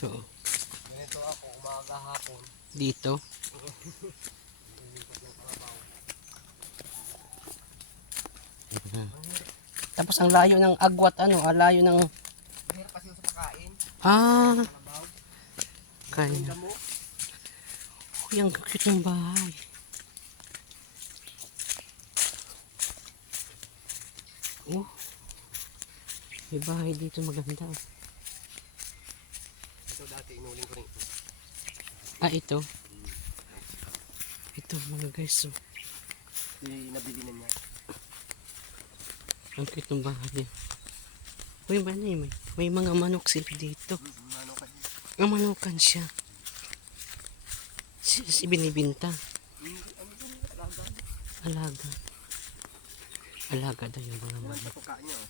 Ito. Ganito ako, umaga hapon. Dito. Tapos ang layo ng agwat, ano, layo ng... Mahirap kasi sa pagkain. Ah, Kalabaw. kaya. Ang damo. Uy, ang cute ng bahay. Oh, may bahay dito maganda. Ito dati inuling ko rin ito. Ah, ito. Ito mga guys. Oh. Nabili na niya. Ang cute ng bahay. Uy, ba na yun? May mga manok sila dito. Ano kasi? Ang manukan siya. Si binibinta. Ano yun? Alaga. Alaga. Alaga daw yung mga Yan ang manok. patuka niya. Oh.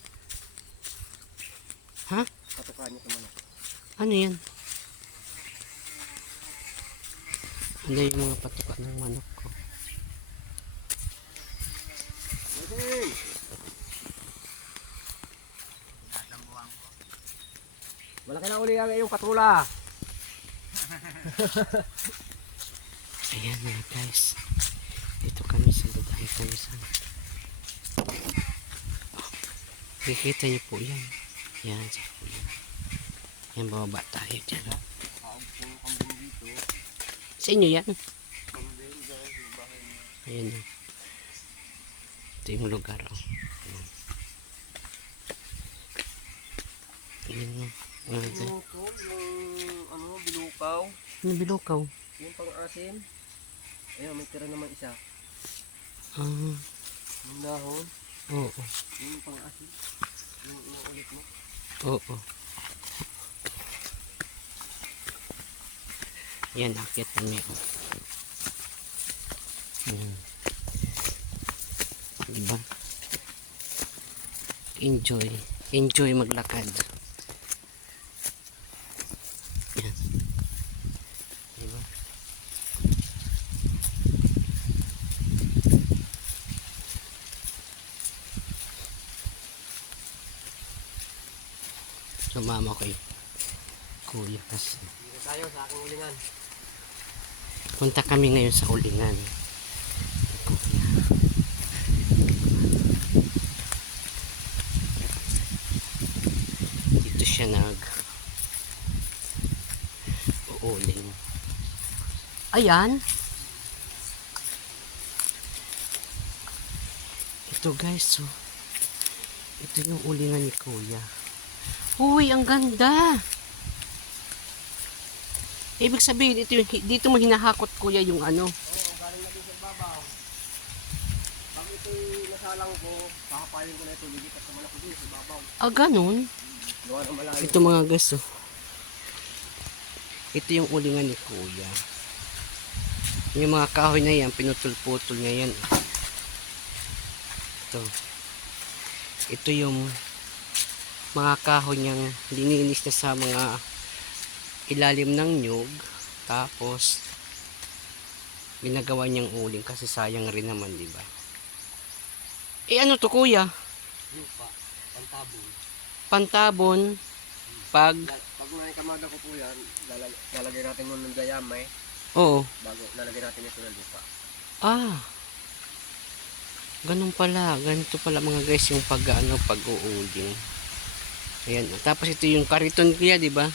Ha? Patuka niya sa manok. Ano yan? Ano yung mga patuka ng manok ko? Okay. Malaki na uli ang iyong patula. Ayan mga guys. Dito kami sa dadahin kami sa... Kikita niyo po yan. Yan sa po yan. Yan, bababa tayo dyan. Kambing dito. Sa inyo yan? Kambing guys. Bahay niya. Ayan o. Ito yung lugar o. Ayan. Ayan o. Ito yung ano, bilukaw. Ano bilukaw? Yung pang-asim. Ayun, may tira naman isa. Ah, Yung dahon. oo. Yung pang-asim. Yung ulit mo. Oo. Yan, akit kami o. Ayan. Diba? Enjoy. Enjoy maglakad. Yan. Diba? Sumama ko yung kuya kasi. Dito tayo sa aking ulingan. Punta kami ngayon sa ulingan. Dito siya uuling. Ayan. Ito guys, so ito yung ulingan ni kuya. Uy, ang ganda. Ibig sabihin, ito yung, dito mo hinahakot kuya yung ano. Oo, galing na din sa babaw. Pag ito'y nasalang ko, kakapalin ko na ito, lilipat naman ako din sa babaw. Ah, ganun. Gawa ng malayo. Ito mga guys, oh. Ito yung ulingan ni kuya. Yung mga kahoy na yan, pinutol-putol niya yan. Ito. Ito yung mga kahoy niyang lininis na sa mga ilalim ng nyug. Tapos, ginagawa niyang uling kasi sayang rin naman, di ba? Eh, ano to kuya? Lupa, pantabon. Pantabon. Pag, Pag may kamada ko po yan, lalagay natin mo ng dayamay. oo. Bago lalagay natin ito ng lupa. Ah. Ganun pala. Ganito pala mga guys yung pag-uuling. Ayan. Tapos ito yung kariton kuya, di ba?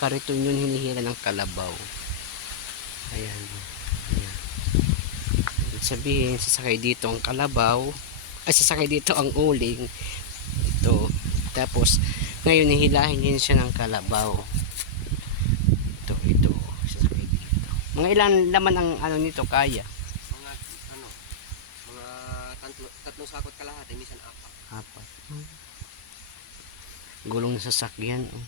Kariton yun hinihila ng kalabaw. Ayan. Ayan. Ibig sabihin, sasakay dito ang kalabaw. Ay, sasakay dito ang uling. Ito. Tapos, ngayon hihilahin yun siya ng kalabaw. Ito. Sasakay dito. Mga ilang laman ang ano nito kaya? Mga ano, mga tatlong sakot kalahati, minsan apat. Apat. Gulong na sasakyan. Oh.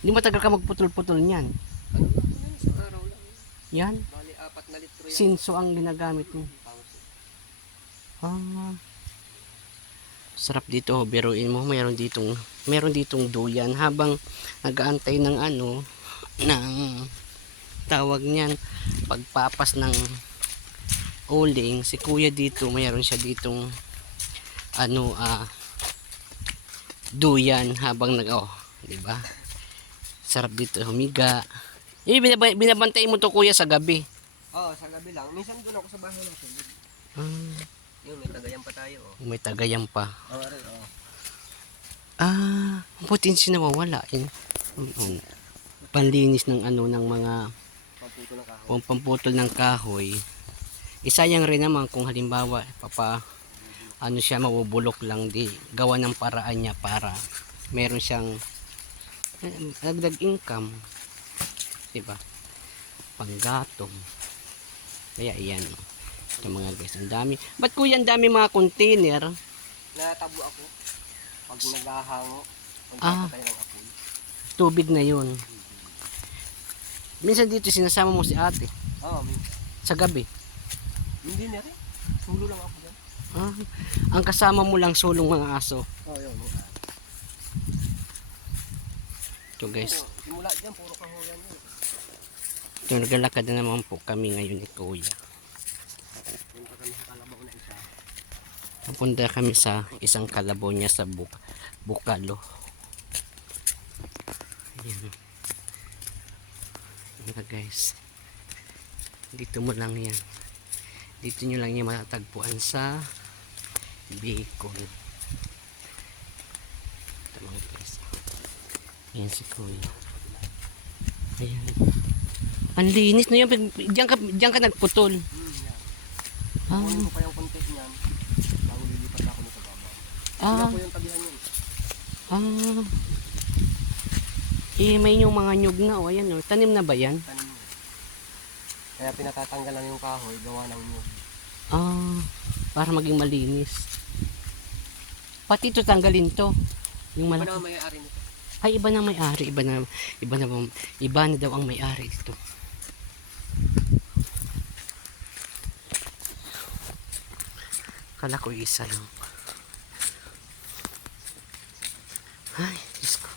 Hindi matagal ka magputol-putol niyan. Ano lang yan, isang araw lang. Yan. Bali, 4 na litro yan. Sinso ang ginagamit mo. Pangso. Ah. Sarap dito. Oh. Biruin mo. Meron ditong duyan. Habang nag-aantay ng ano, ng tawag niyan, pagpapas ng uling, si kuya dito, mayroon siya ditong ano, duyan habang Di ba? Sarap dito humiga. Binabantay mo to kuya sa gabi. Oo, sa gabi lang. Minsan doon ako sa bahay natin. Ah, Yun, may tagayan pa tayo. Oh. may tagayan pa. Oo, rin. Oo. Ah, ang potensi nawawala. Panlinis ng ano ng mga Pamputo ng kahoy. pamputol ng kahoy. Isayang rin naman kung halimbawa ano siya mabubulok lang di gawa ng paraan niya para meron siyang dagdag income, di ba? Panggatong. Kaya iyan. Ito mga guys, ang dami. Ba't kuya ang dami mga container? Natabo ako. Pag naghahango, Ah. tayo ng apoy. Tubig na yun. Minsan dito sinasama mo si ate Oo, minsan. sa gabi. Hindi na rin. Sulo lang ako dyan. Ah, ang kasama mo lang sulong mga aso. Oo, yun. Ito guys, Simula dyan, puro kahoyan yun. ito naglalakad na naman po kami ngayon ni kuya. Punta kami sa kalabaw na isa. Pupunta kami sa isang kalabaw niya sa Bukalo. Ayan. Ayan guys. Dito mo lang yan. Dito nyo lang yan matatagpuan sa Bicol. Ito mga guys. Ayan si kuya. Ayan. Ang linis na yan. Diyan ka nagputol. Yan. Ah. Kunin ko pa yung konti niyan. Bago lilipat ako nito baba. Ah. Wala ko yung tabihan yun. Ah. Eh, may yung mga nyug na. O, ayan o. Tanim na ba yan? Tanim mo. Kaya pinatatanggalan yung kahoy, gawa ng nyug. Ah, para maging malinis. Pati ito tanggalin to. Yung Iba malaki. naman may-ari nito. Ay, iba na may-ari. Iba na daw ang may-ari dito. Kala ko isa lang. Ay, Diyos ko.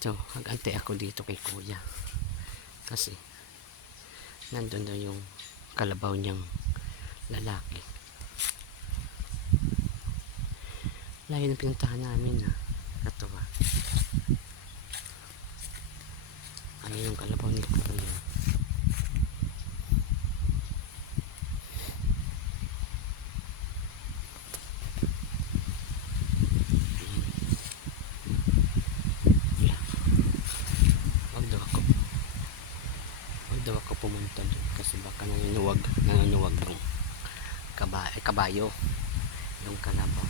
So, mag-antay ako dito kay kuya. Kasi, nandun daw yung kalabaw niyang lalaki. Layo ng pinuntahan namin ha. Katuwa. Ayun yung kalabaw ni kuya. Wag daw ako pumunta doon kasi baka nanunuwag ng kabayo yung kalabaw.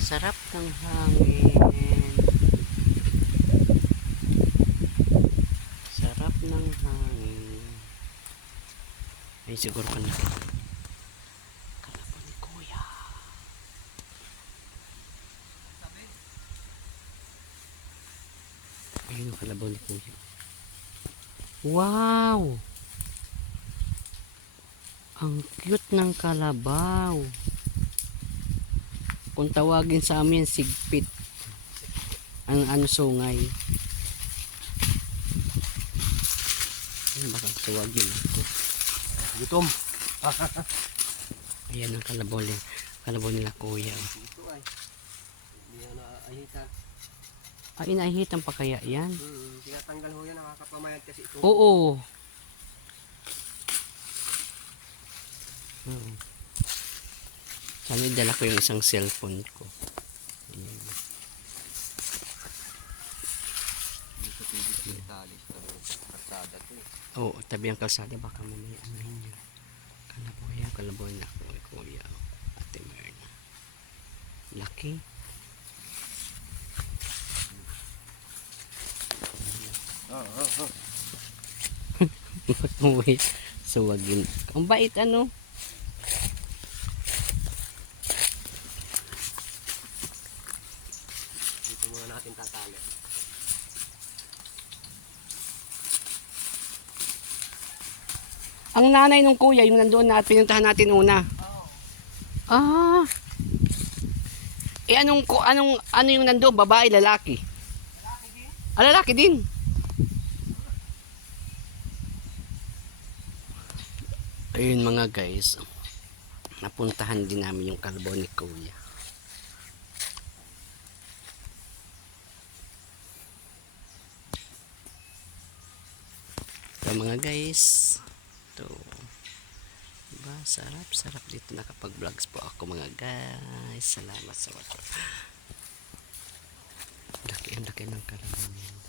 Sarap ng hangin. Sarap ng hangin. Ay siguro ka na. Kalabaw ni kuya. Ayun yung kalabaw ni kuya. Wow! Ang cute ng kalabaw. Kung tawagin sa amin, sigpit. Ang ano sungay. Ano ba kang tawagin ito? Gutom. Ayan ang kalabaw nila kuya. Ito ay. Hindi na naahitan. Ah, inahitan pa kaya yan? Tinatanggal ho yan, nakakapamayad kasi ito. Oo. Oo. Sana dala ko yung isang cellphone ko. Ayan. Dito pwede sa italis. Karsada to eh. Oo, tabi ang kalsada. Baka mamaya anahin nyo. Kalabaw na kuya. Ate Merna. Laki. Wait. Suwagin. Ang bait ano? Dito muna natin tatali. Ang nanay nung kuya, yung nandoon na at pinuntahan natin una. Oo. Ah, Eh ano yung nandoon? Babae, lalaki? Ah, lalaki din. Ayun mga guys. Napuntahan din namin yung kalabaw ni Kuya. Ito mga guys. Ito. Diba? Sarap dito nakapag-vlogs po ako mga guys. Salamat sa water. Laki ng kalabaw niya.